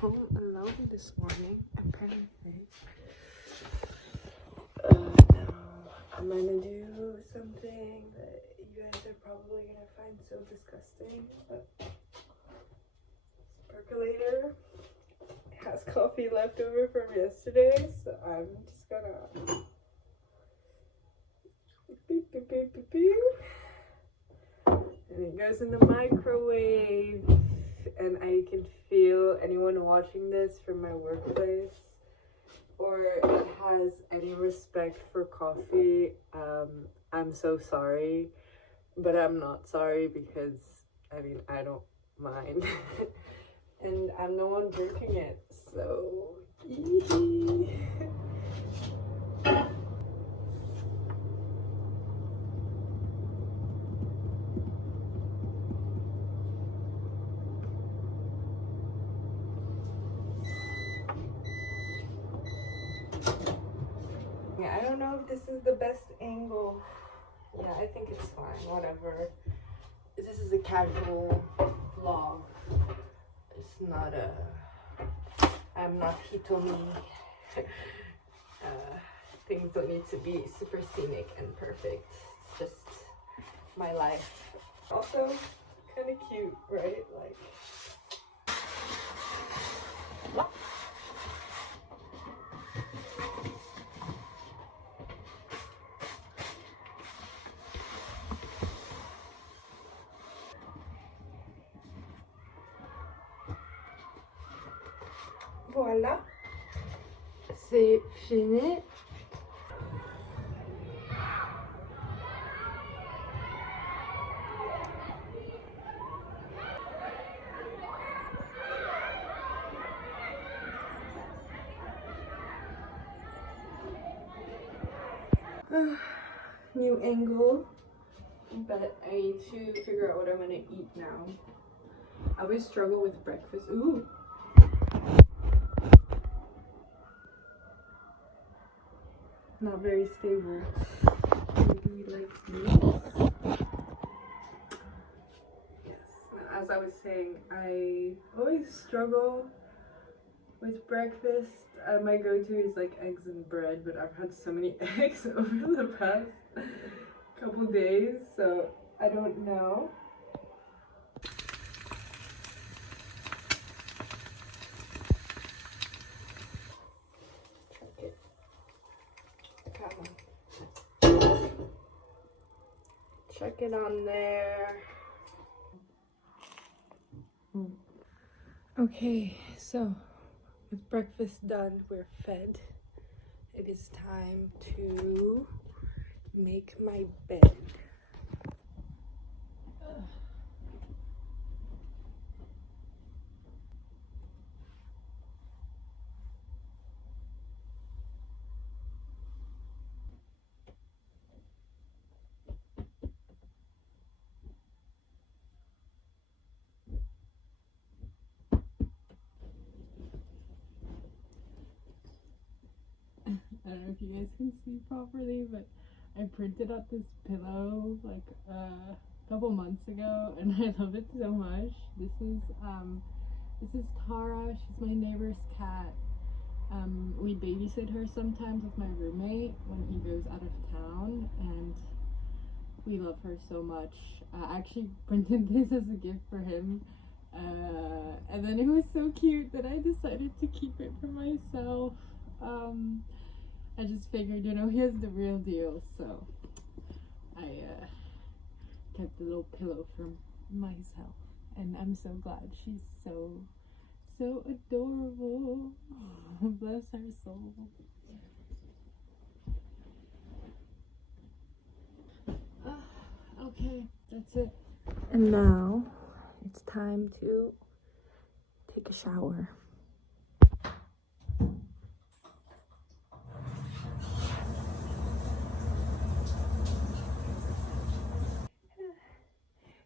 home alone this morning, apparently. Now I'm gonna do something that you guys are probably gonna find so disgusting, but percolator has coffee left over from yesterday, so I'm just gonna beep, beep, beep, beep, beep. And it goes in the microwave, and I can feel anyone watching this from my workplace or has any respect for coffee. I'm so sorry, but I'm not sorry because I mean I don't mind. And I'm the one drinking it, so yeah, I don't know if this is the best angle. Yeah, I think it's fine, whatever. This is a casual vlog. It's not a, I'm not Hitomi. Things don't need to be super scenic and perfect. It's just my life. Also, kind of cute, right? Like, voilà. C'est fini. New angle, but I need to figure out what I'm gonna eat now. I always struggle with breakfast. Ooh. Not very stable. Maybe like this. Yes. As I was saying, I always struggle with breakfast. My go-to is like eggs and bread, but I've had so many eggs over the past couple days, so I don't know. Check it. Come on. Check it on there. Okay, so with breakfast done, we're fed. It is time to make my bed. I don't know if you guys can see properly, but I printed out this pillow like a couple months ago, and I love it so much. This is Tara. She's my neighbor's cat. We babysit her sometimes with my roommate when he goes out of town, and we love her so much. I actually printed this as a gift for him, and then it was so cute that I decided to keep it for myself. I just figured, you know, he has the real deal, so I kept the little pillow for myself, and I'm so glad. She's so adorable. Bless her soul. Okay, that's it. And now it's time to take a shower.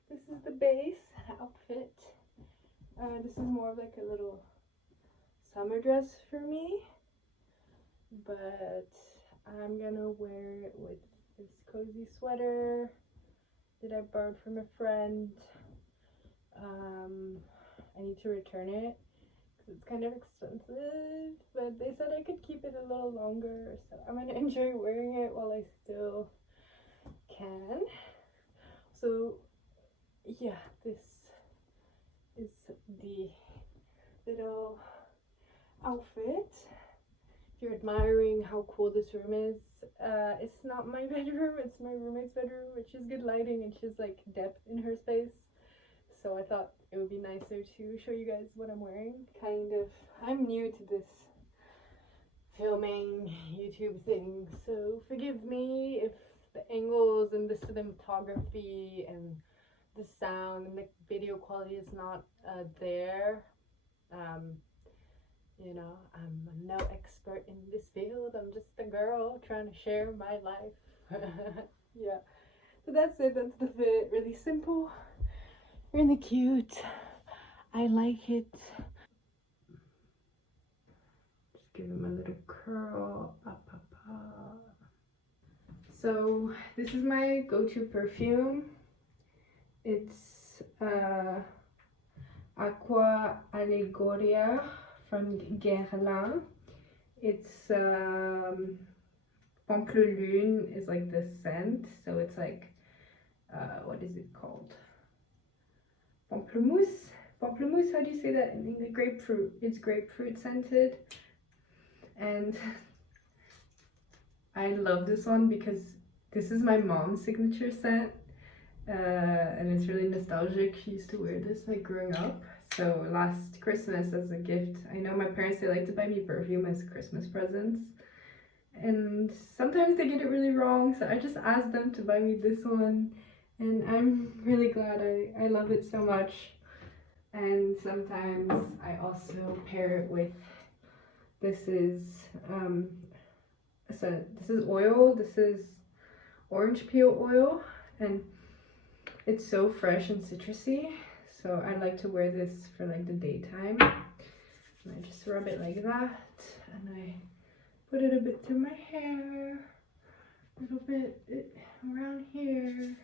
This is the base outfit. This is more of like a little summer dress for me, but I'm gonna wear it with this cozy sweater that I borrowed from a friend. I need to return it because it's kind of expensive, but they said I could keep it a little longer, so I'm gonna enjoy wearing it while I still can. So yeah, this is the little outfit. If you're admiring how cool this room is, it's not my bedroom, it's my roommate's bedroom, but she's good lighting and she's like depth in her space. So I thought it would be nicer to show you guys what I'm wearing. I'm new to this filming YouTube thing, so forgive me if the angles and the cinematography and the sound and the video quality is not there. You know, I'm no expert in this field. I'm just a girl trying to share my life. Yeah, so that's it. That's the fit. Really simple, really cute. I like it. Just give him a little curl. So this is my go-to perfume. It's Aqua Allegoria from Guerlain. It's Pamplemousse is like the scent, so it's like what is it called? Pamplemousse. Pamplemousse. How do you say that in English? Grapefruit. It's grapefruit scented, and I love this one because this is my mom's signature scent, and it's really nostalgic. She used to wear this like growing up. So last Christmas as a gift, I know my parents, they like to buy me perfume as Christmas presents, and sometimes they get it really wrong, so I just asked them to buy me this one, and I'm really glad. I love it so much. And sometimes I also pair it with, this is oil. This is orange peel oil, and it's so fresh and citrusy. So I like to wear this for like the daytime. And I just rub it like that, and I put it a bit through my hair, a little bit around here.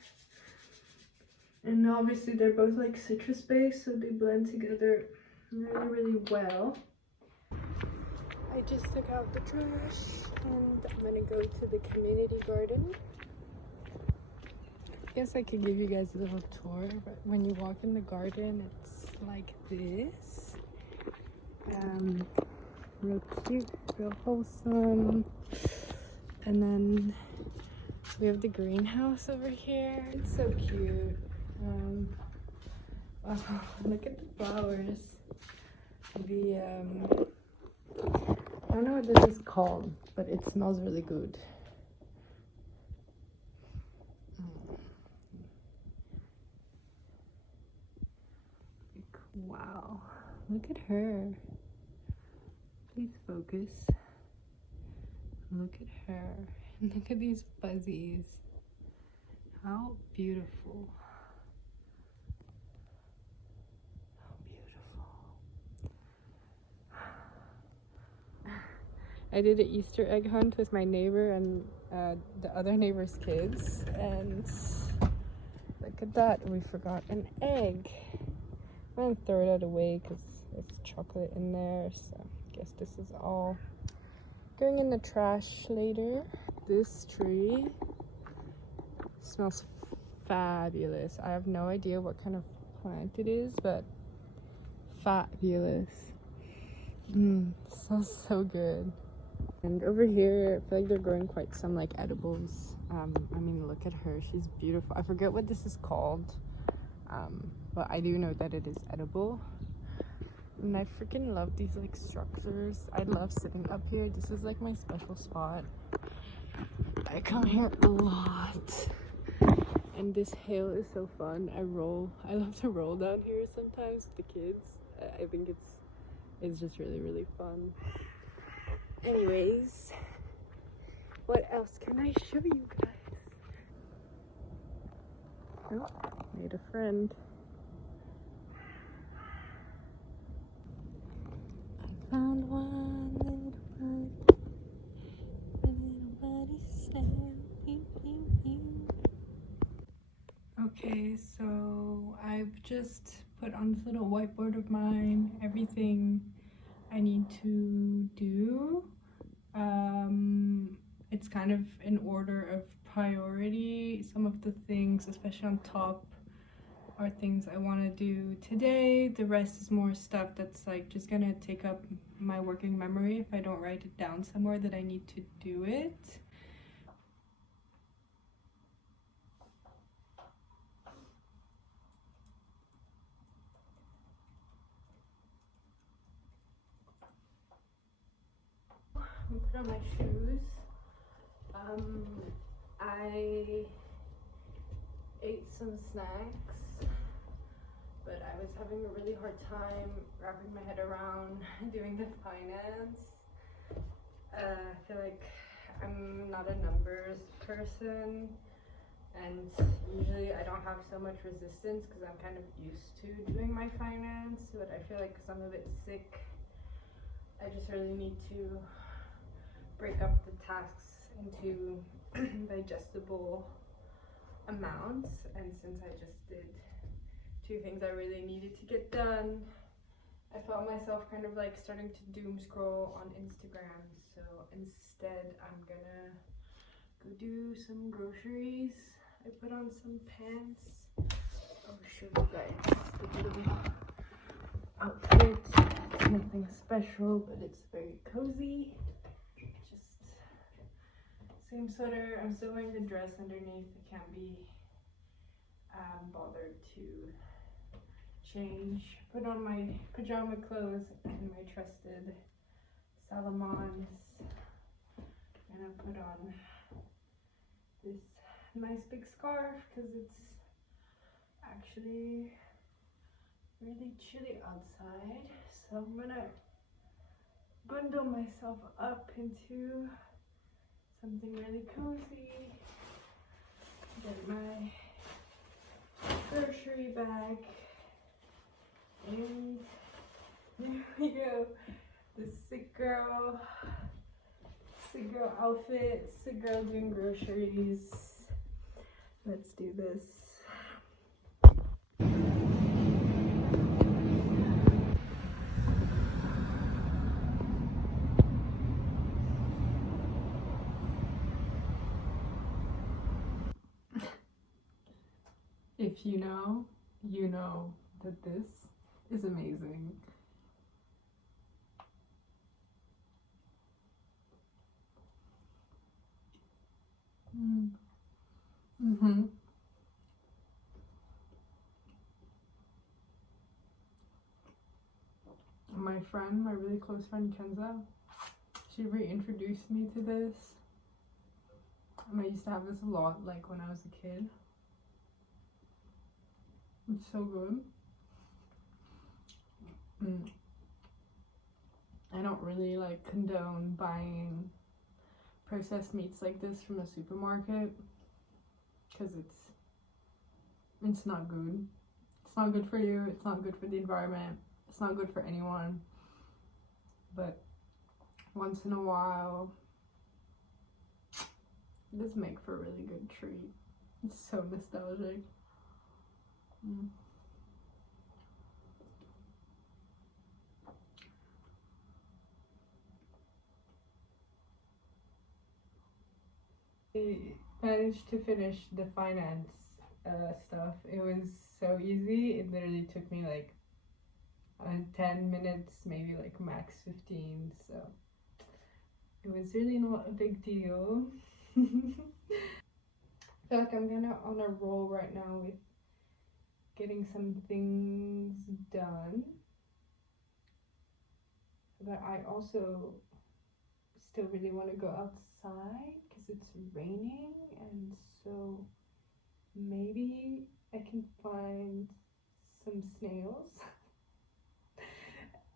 And obviously they're both like citrus based, so they blend together really, really well. I just took out the trash and I'm gonna go to the community garden. I guess I could give you guys a little tour, but when you walk in the garden, it's like this. Real cute, real wholesome. And then we have the greenhouse over here. It's so cute. Oh, look at the flowers. I don't know what this is called, but it smells really good. Wow, look at her. Please focus. Look at her. Look at these fuzzies. How beautiful. How beautiful. I did an Easter egg hunt with my neighbor and the other neighbor's kids, and look at that, we forgot an egg. I'm gonna throw it away because there's chocolate in there, so I guess this is all going in the trash later. This tree smells fabulous. I have no idea what kind of plant it is, but fabulous. Smells so good. And over here, I feel like they're growing quite some like edibles. I mean, look at her, she's beautiful. I forget what this is called, but I do know that it is edible. And I freaking love these like structures. I love sitting up here. This is like my special spot. I come here a lot. And this hill is so fun. I love to roll down here sometimes with the kids. I think it's just really, really fun. Anyways, what else can I show you guys? Oh, made a friend. I found one little bird. A little birdie said, pew, pew, pew. Okay, so I've just put on this little whiteboard of mine everything I need to do. It's kind of in order of priority. Some of the things, especially on top, are things I want to do today. The rest is more stuff that's like just gonna take up my working memory if I don't write it down somewhere that I need to do it. I'm put on my shoes. I ate some snacks, but I was having a really hard time wrapping my head around doing the finance. I feel like I'm not a numbers person, and usually I don't have so much resistance because I'm kind of used to doing my finance, but I feel like because I'm a bit sick, I just really need to break up the tasks into digestible amounts, and since I just did 2 things I really needed to get done, I felt myself kind of like starting to doom scroll on Instagram, so instead I'm gonna go do some groceries. I put on some pants. I'll show you guys the little outfit. It's nothing special, but it's very cozy. Just same sweater. I'm still wearing the dress underneath. I can't be bothered to change. Put on my pajama clothes and my trusted Salomons. I'm gonna put on this nice big scarf because it's actually really chilly outside, so I'm gonna bundle myself up into something really cozy. Get my grocery bag, and there we go. The sick girl outfit, sick girl doing groceries. Let's do this. If you know that this is amazing. Mm-hmm. My friend, my really close friend Kenza, she reintroduced me to this. And I used to have this a lot, like when I was a kid. It's so good. I don't really like condone buying processed meats like this from a supermarket because it's not good. It's not good for you. It's not good for the environment. It's not good for anyone. But once in a while, it does make for a really good treat. It's so nostalgic. I managed to finish the finance stuff. It was so easy. It literally took me like 10 minutes, maybe like max 15. So it was really not a big deal. I feel like I'm kind of on a roll right now with getting some things done. But I also still really want to go outside because it's raining, and so maybe I can find some snails.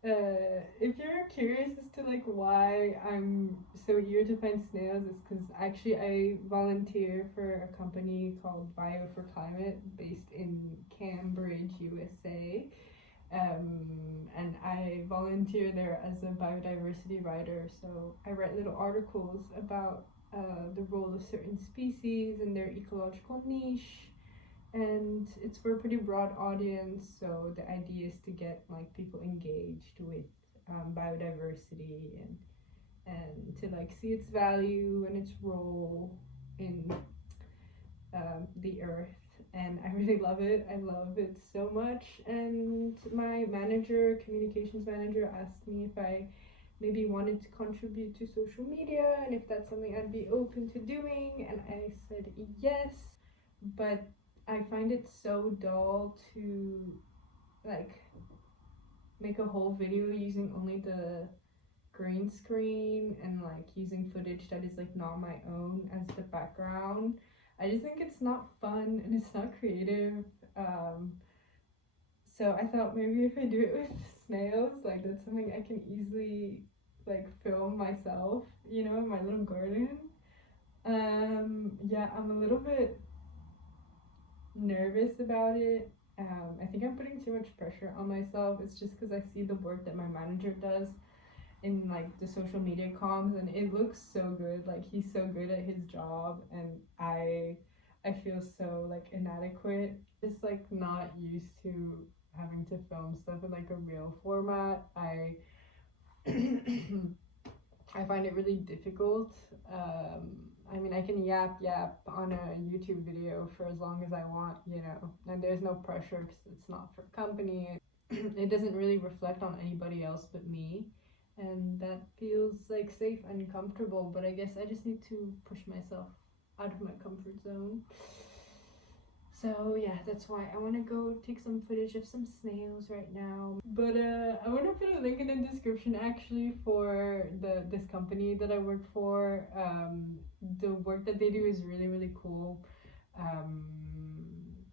If you're curious as to like why I'm so eager to find snails, it's because actually I volunteer for a company called Bio for Climate based in Cambridge, USA. And I volunteer there as a biodiversity writer, so I write little articles about the role of certain species and their ecological niche, and it's for a pretty broad audience, so the idea is to get like people engaged with biodiversity and to like see its value and its role in the earth. And I really love it. I love it so much. And my manager, communications manager, asked me if I maybe wanted to contribute to social media and if that's something I'd be open to doing. And I said yes, but I find it so dull to like make a whole video using only the green screen and like using footage that is like not my own as the background. I just think it's not fun and it's not creative. So I thought maybe if I do it with snails, like that's something I can easily like film myself, you know, in my little garden. Yeah, I'm a little bit nervous about it. I think I'm putting too much pressure on myself. It's just because I see the work that my manager does in like the social media comms, and it looks so good. Like he's so good at his job, and I feel so like inadequate, just like not used to having to film stuff in like a real format. I I find it really difficult. I mean, I can yap on a YouTube video for as long as I want, you know, and there's no pressure because it's not for company. It doesn't really reflect on anybody else but me, and that feels like safe and comfortable. But I guess I just need to push myself out of my comfort zone. So yeah, that's why I want to go take some footage of some snails right now. But I want to put a link in the description actually for this company that I work for. The work that they do is really cool.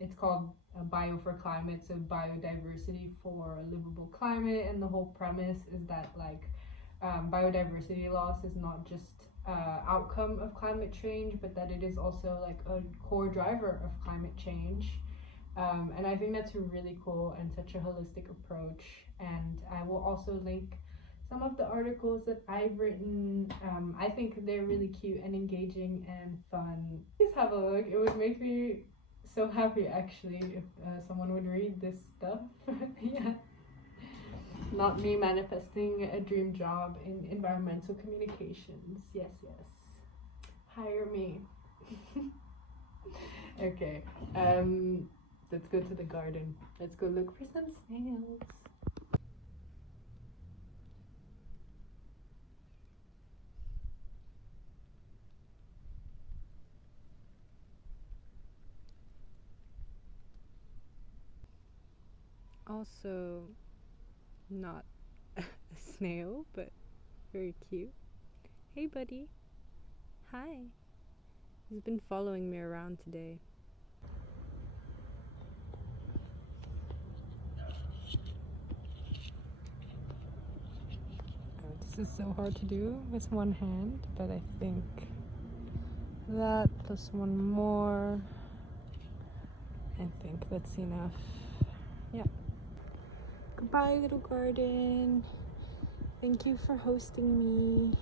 It's called Bio for Climate, so biodiversity for a livable climate, and the whole premise is that like biodiversity loss is not just outcome of climate change, but that it is also like a core driver of climate change. And I think that's really cool and such a holistic approach. And I will also link some of the articles that I've written. I think they're really cute and engaging and fun. Please have a look. It would make me so happy actually if someone would read this stuff. Yeah. Not me manifesting a dream job in environmental communications. Yes. Hire me. Okay. Let's go to the garden. Let's go look for some snails. Also, not a snail, but very cute. Hey, buddy. Hi. He's been following me around today. This is so hard to do with one hand, but I think that plus one more, I think that's enough. Yeah. Goodbye, little garden. Thank you for hosting me.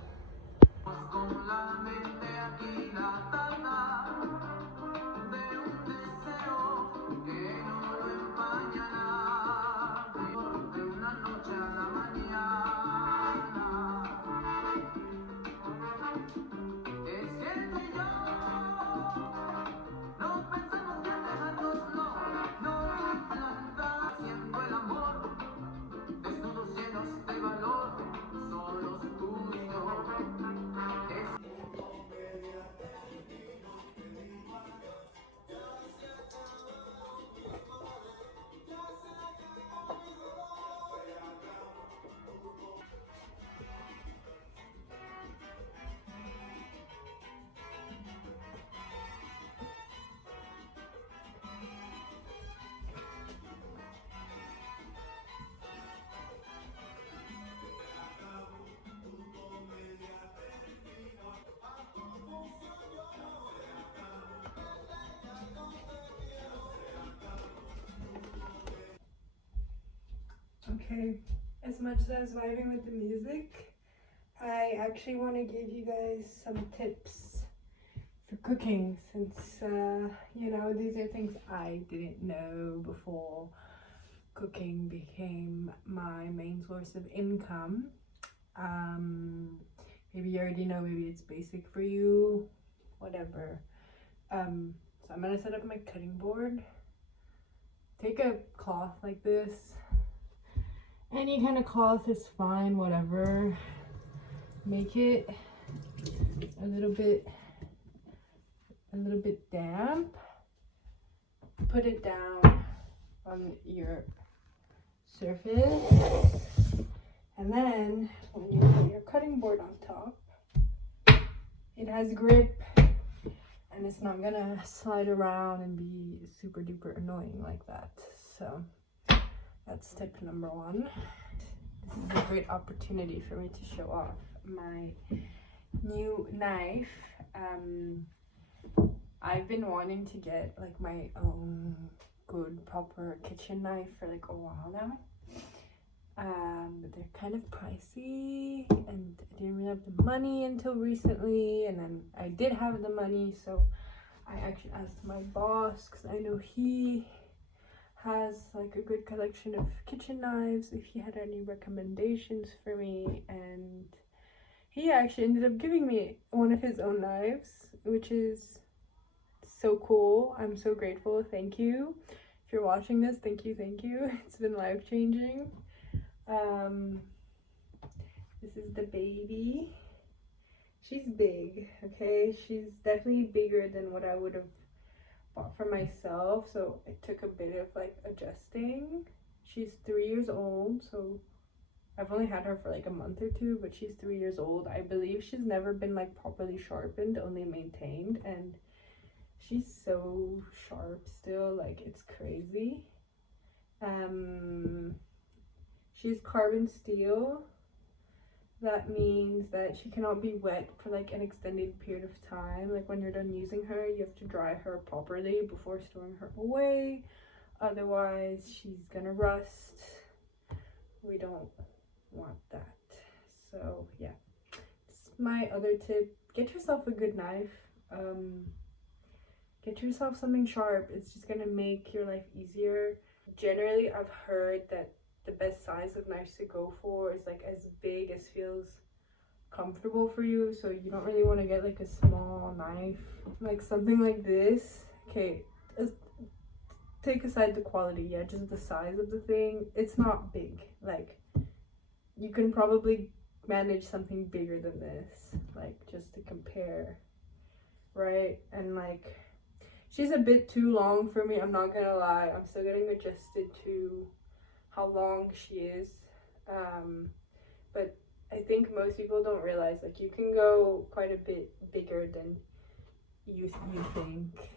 Okay, as much as I was vibing with the music, I actually want to give you guys some tips for cooking, since you know, these are things I didn't know before. cooking became my main source of income. Maybe you already know, maybe it's basic for you, whatever. So I'm gonna set up my cutting board. Take a cloth like this. Any kind of cloth is fine, whatever. Make it a little bit damp. Put it down on your surface, and then when you put your cutting board on top, it has grip and it's not gonna slide around and be super duper annoying like that. So that's tip number 1. This is a great opportunity for me to show off my new knife. I've been wanting to get like my own good proper kitchen knife for like a while now, but they're kind of pricey and I didn't really have the money until recently, and then I did have the money, so I actually asked my boss, because I know he has like a good collection of kitchen knives, if he had any recommendations for me, and he actually ended up giving me one of his own knives, which is so cool. I'm so grateful. Thank you. If you're watching this, thank you. It's been life-changing. This is the baby. She's big, okay? She's definitely bigger than what I would have bought for myself, so it took a bit of like adjusting. She's 3 years old, so I've only had her for like a month or 2, but she's 3 years old. I believe she's never been like properly sharpened, only maintained, and she's so sharp still, like it's crazy. She's carbon steel. That means that she cannot be wet for like an extended period of time. Like when you're done using her, you have to dry her properly before storing her away. Otherwise, she's gonna rust. We don't want that. So yeah, it's my other tip. Get yourself a good knife. Get yourself something sharp. It's just gonna make your life easier. Generally, I've heard that the best size of knives to go for is like as big as feels comfortable for you. So you don't really want to get like a small knife, like something like this. Okay, take aside the quality, yeah, just the size of the thing. It's not big. Like you can probably manage something bigger than this, like just to compare, right? And like she's a bit too long for me, I'm not gonna lie. I'm still getting adjusted to how long she is, but I think most people don't realize like you can go quite a bit bigger than you think.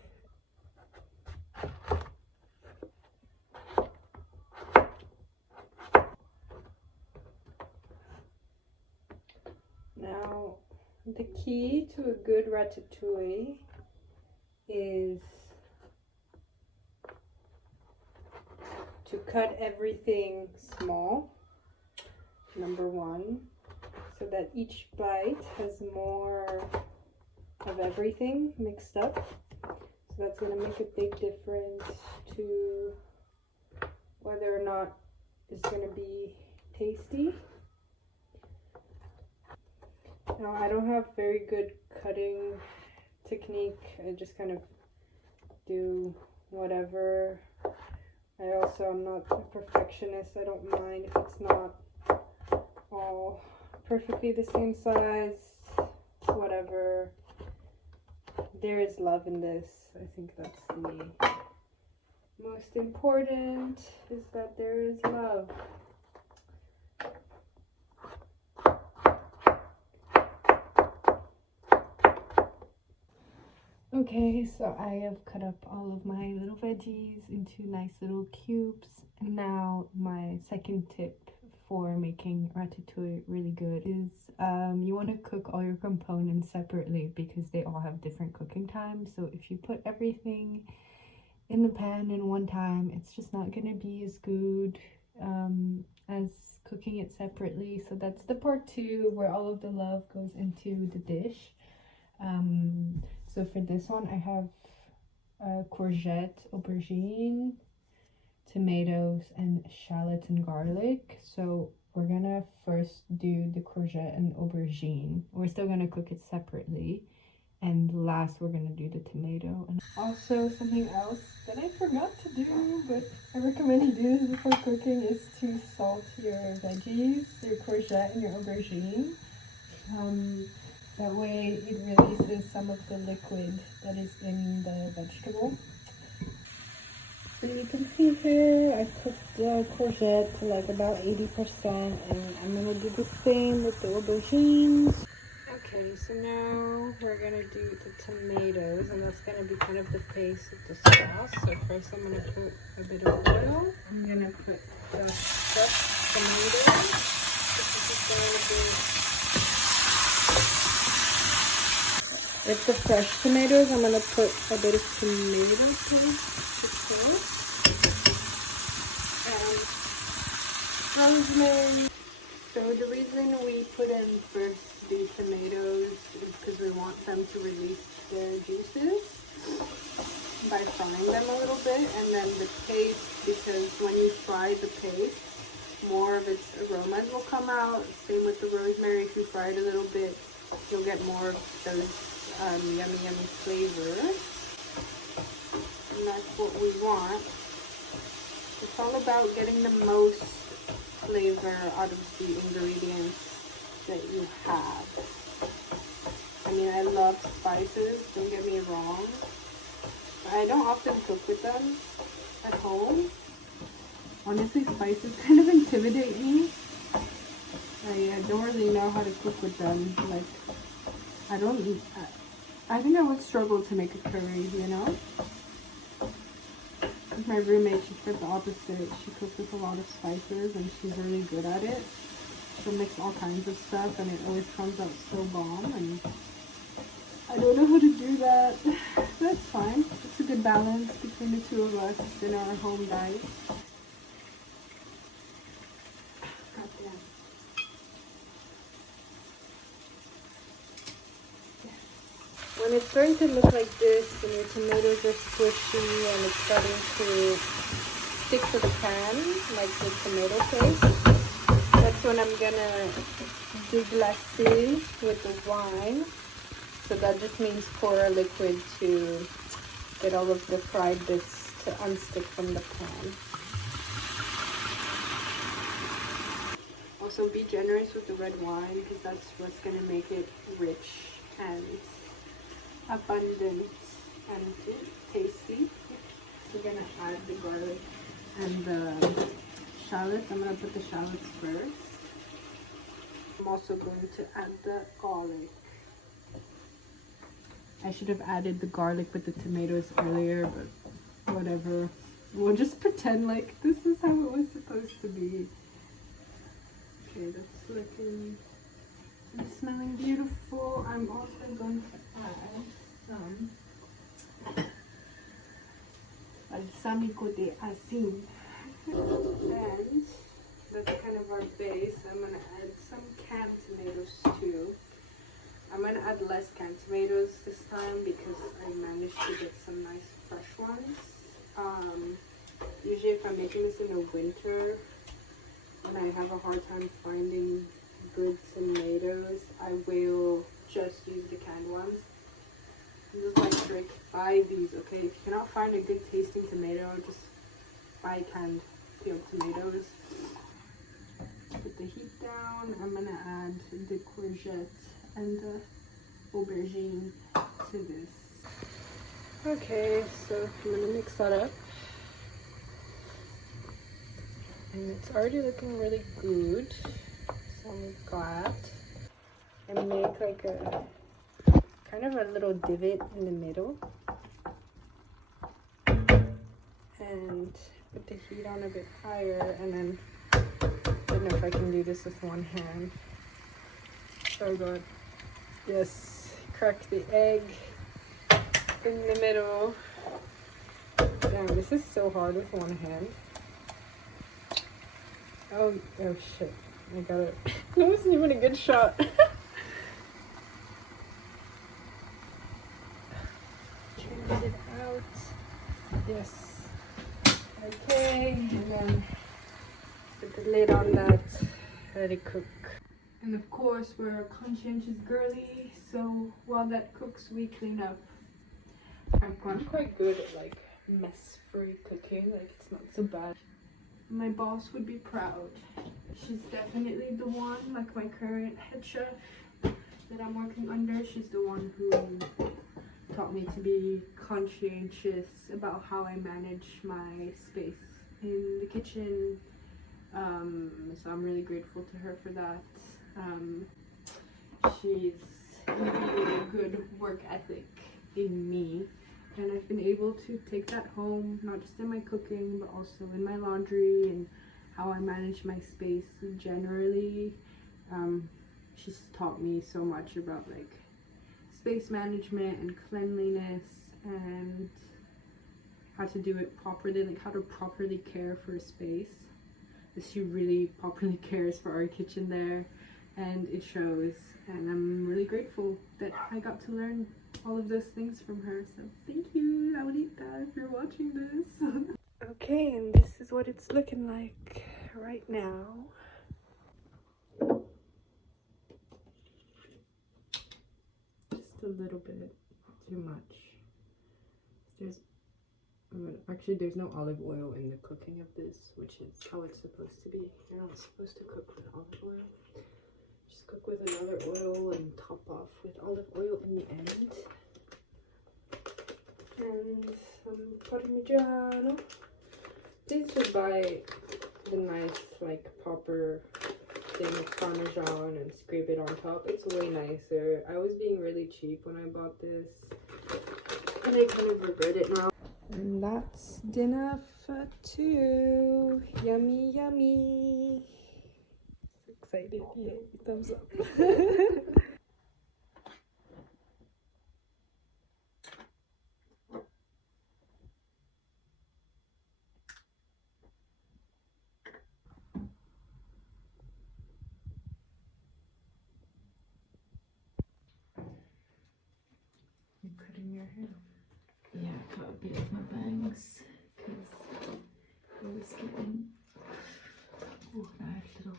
Now the key to a good ratatouille is to cut everything small, number 1, so that each bite has more of everything mixed up. So that's going to make a big difference to whether or not it's going to be tasty. Now I don't have very good cutting technique. I just kind of do whatever. I also am not a perfectionist. I don't mind if it's not all perfectly the same size, whatever. There is love in this. I think that's the most important, is that there is love. Okay, so I have cut up all of my little veggies into nice little cubes. Now my second tip for making ratatouille really good is you want to cook all your components separately, because they all have different cooking times. So if you put everything in the pan in one time, it's just not going to be as good as cooking it separately. So that's the part 2, where all of the love goes into the dish. So for this one, I have courgette, aubergine, tomatoes and shallots and garlic. So we're gonna first do the courgette and aubergine. We're still gonna cook it separately. And last, we're gonna do the tomato. And also, something else that I forgot to do, but I recommend you do this before cooking, is to salt your veggies, your courgette and your aubergine. That way, it releases some of the liquid that is in the vegetable. So you can see here, I cooked the courgette to like about 80%, and I'm gonna do the same with the aubergines. Okay, so now we're gonna do the tomatoes, and that's gonna be kind of the base of the sauce. So first I'm gonna put a bit of oil. I'm gonna put the fresh tomatoes. This is just gonna be... With the fresh tomatoes, I'm gonna put a bit of tomato paste and rosemary. So the reason we put in first the tomatoes is because we want them to release their juices by frying them a little bit, and then the paste, because when you fry the paste, more of its aromas will come out. Same with the rosemary. If you fry it a little bit, you'll get more of those yummy flavor, and that's what we want. It's all about getting the most flavor out of the ingredients that you have. I mean, I love spices, don't get me wrong, but I don't often cook with them at home. Honestly, spices kind of intimidate me. I don't really know how to cook with them. Like, I think I would struggle to make a curry, you know? My roommate, she's quite the opposite. She cooks with a lot of spices and she's really good at it. She'll mix all kinds of stuff and it always comes out so bomb, and I don't know how to do that. That's fine. It's a good balance between the two of us in our home diet. When it's starting to look like this and your tomatoes are squishy and it's starting to stick to the pan, like the tomato paste, that's when I'm gonna deglacer with the wine. So that just means pour a liquid to get all of the fried bits to unstick from the pan. Also, be generous with the red wine because that's what's gonna make it rich and abundant and tasty. We're gonna add the garlic and the shallots. I'm gonna put the shallots first. I'm also going to add the garlic. I should have added the garlic with the tomatoes earlier, but whatever. We'll just pretend like this is how it was supposed to be. Okay, that's looking and smelling beautiful. I'm also going to add some balsamico de asin, and that's kind of our base. I'm gonna add some canned tomatoes too. I'm gonna add less canned tomatoes this time because I managed to get some nice fresh ones. Usually if I'm making this in the winter and I have a hard time finding good tomatoes, I will just use the canned ones. This is my trick. Buy these, okay? If you cannot find a good tasting tomato, just buy canned peeled tomatoes. Put the heat down. I'm gonna add the courgette and the aubergine to this. Okay, so I'm gonna mix that up. And it's already looking really good. So I'm glad. And make like a kind of a little divot in the middle, and put the heat on a bit higher, and then I don't know if I can do this with one hand. Oh god. Yes, crack the egg in the middle. Damn, this is so hard with one hand. Oh shit, I got it. That wasn't even a good shot. It out. Yes. Okay, and then put the lid on that, let it cook. And of course we're a conscientious girly, so while that cooks we clean up. I'm quite good at like mess-free cooking, like it's not so bad. My boss would be proud. She's definitely the one, like my current head chef that I'm working under, she's the one who taught me to be conscientious about how I manage my space in the kitchen. So I'm really grateful to her for that. She's really a good work ethic in me, and I've been able to take that home, not just in my cooking but also in my laundry and how I manage my space generally. She's taught me so much about like space management and cleanliness and how to do it properly, like how to properly care for a space. She really properly cares for our kitchen there, and it shows, and I'm really grateful that I got to learn all of those things from her. So thank you, Laurita, if you're watching this. Okay, and this is what it's looking like right now. Just a little bit too much. There's no olive oil in the cooking of this, which is how it's supposed to be. You're not supposed to cook with olive oil. Just cook with another oil and top off with olive oil in the end. And some parmigiano. Please just buy the nice, like, proper thing of parmesan and scrape it on top. It's way nicer. I was being really cheap when I bought this, and I kind of regret it now. And that's dinner for two. Yummy, yummy. So excited. Yay, thumbs up. You cutting your hair? Yeah, I cut a bit of my bangs because I was getting I have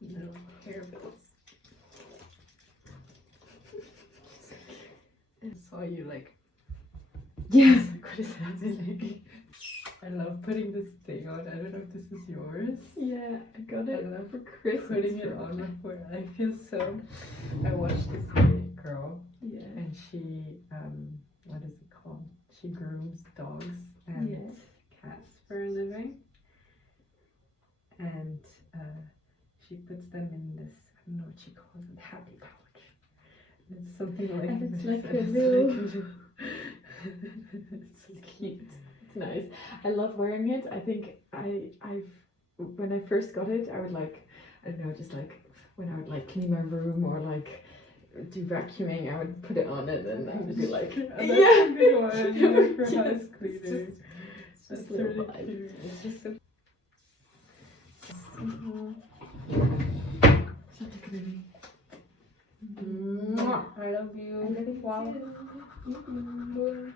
little hair bits. I saw you like, yes, what is happening? I love putting this thing on. I don't know if this is yours. Yeah, I got it. I love for Christmas. Putting it on before. I feel so. I watched this girl. Yeah. And she, what is it called? She grooms dogs and cats for a living. And she puts them in this, I don't know what she calls it, happy pouch. And it's something like and it's this. like a little. It's so cute. It's nice. I love wearing it. I think I've when I first got it, I would like, I don't know, just like when I would like clean my room or like do vacuuming, I would put it on it and I would be like, oh, that's a good one, like for house cleaning. It's just really cute. It's just so such a good I love you. I love you. Wow. Too.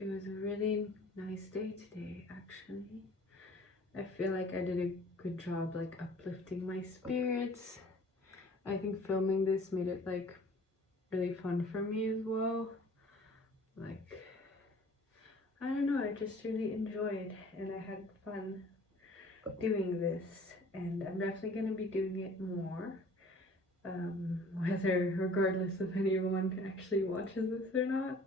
It was a really nice day today, actually. I feel like I did a good job like uplifting my spirits. I think filming this made it like really fun for me as well. Like, I don't know, I just really enjoyed and I had fun doing this, and I'm definitely going to be doing it more. Whether regardless if anyone actually watches this or not.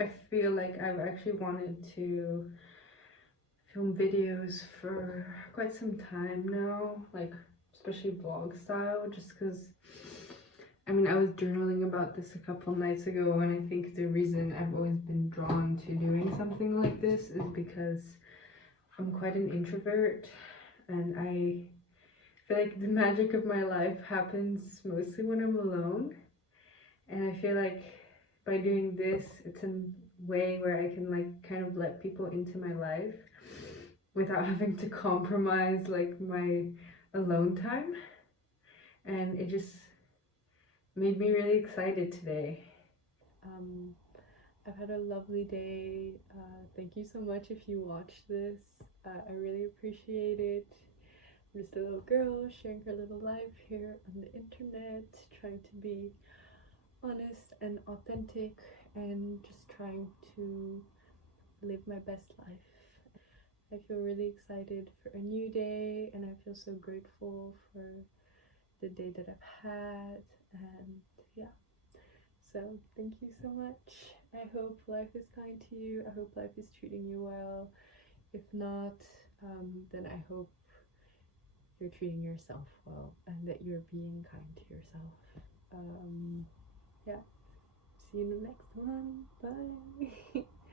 I feel like I've actually wanted to film videos for quite some time now, like especially vlog style, just because I mean I was journaling about this a couple nights ago, and I think the reason I've always been drawn to doing something like this is because I'm quite an introvert, and I feel like the magic of my life happens mostly when I'm alone, and I feel like by doing this, it's a way where I can like kind of let people into my life without having to compromise like my alone time, and it just made me really excited today. I've had a lovely day. Thank you so much if you watched this. I really appreciate it. I'm just a little girl sharing her little life here on the internet, trying to be honest and authentic and just trying to live my best life. I feel really excited for a new day, and I feel so grateful for the day that I've had. And yeah, so thank you so much. I hope life is kind to you. I hope life is treating you well. If not, then I hope you're treating yourself well and that you're being kind to yourself. Yeah. See you in the next one. Bye.